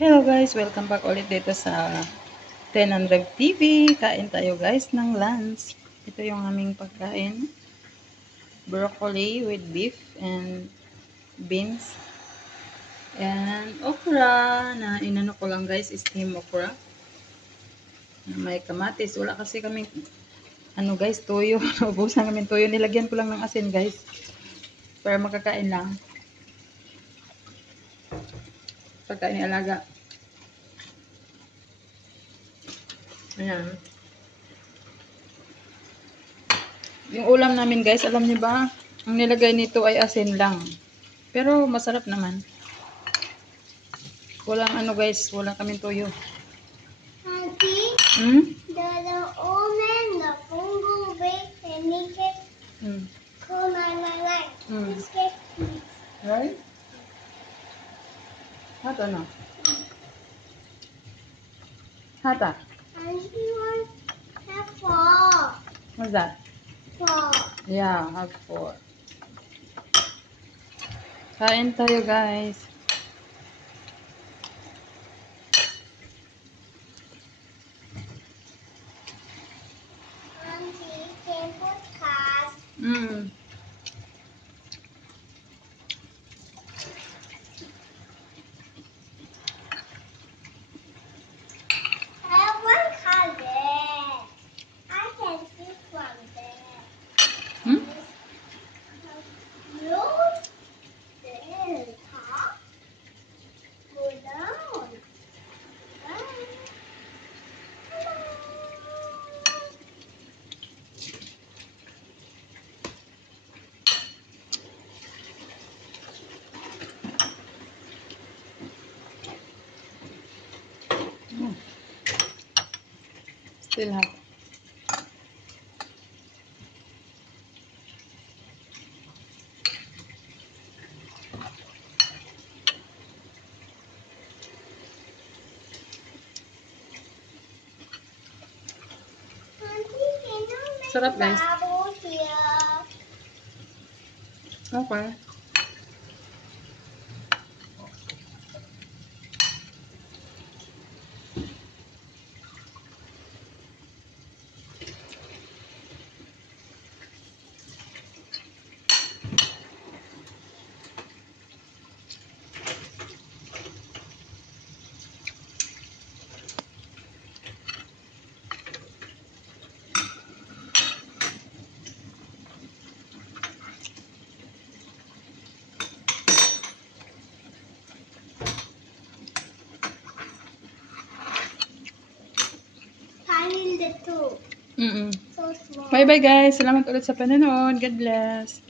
Hello guys, welcome back ulit dito sa 10 TV. Kain tayo guys ng lunch. Ito yung aming pagkain. Broccoli with beef and beans. And okra na inano ko lang guys, steam okra. May kamatis. Wala kasi kami guys, toyo. Naubusan kami toyo. Nilagyan ko lang ng asin guys. Para makakain lang. Pagkain ni alaga. Ayan. Yung ulam namin guys, alam niyo ba? Ang nilagay nito ay asin lang. Pero masarap naman. Walang guys, walang kaming toyo. Auntie, the omen, the Congo bake and make it cool 999. This cake, please. Right? Hata na. Hata. Auntie wants have 4. What's that? 4. Yeah, have 4. Kain tayo guys. Auntie, can put cast. I have 1 card there. I can see from there. Look. There, top. Go down. Still have. Auntie, can you make Sarap, guys. bubble here? Okay. Tiny little. So small. Bye-bye guys. Salamat ulit sa panonood. God bless.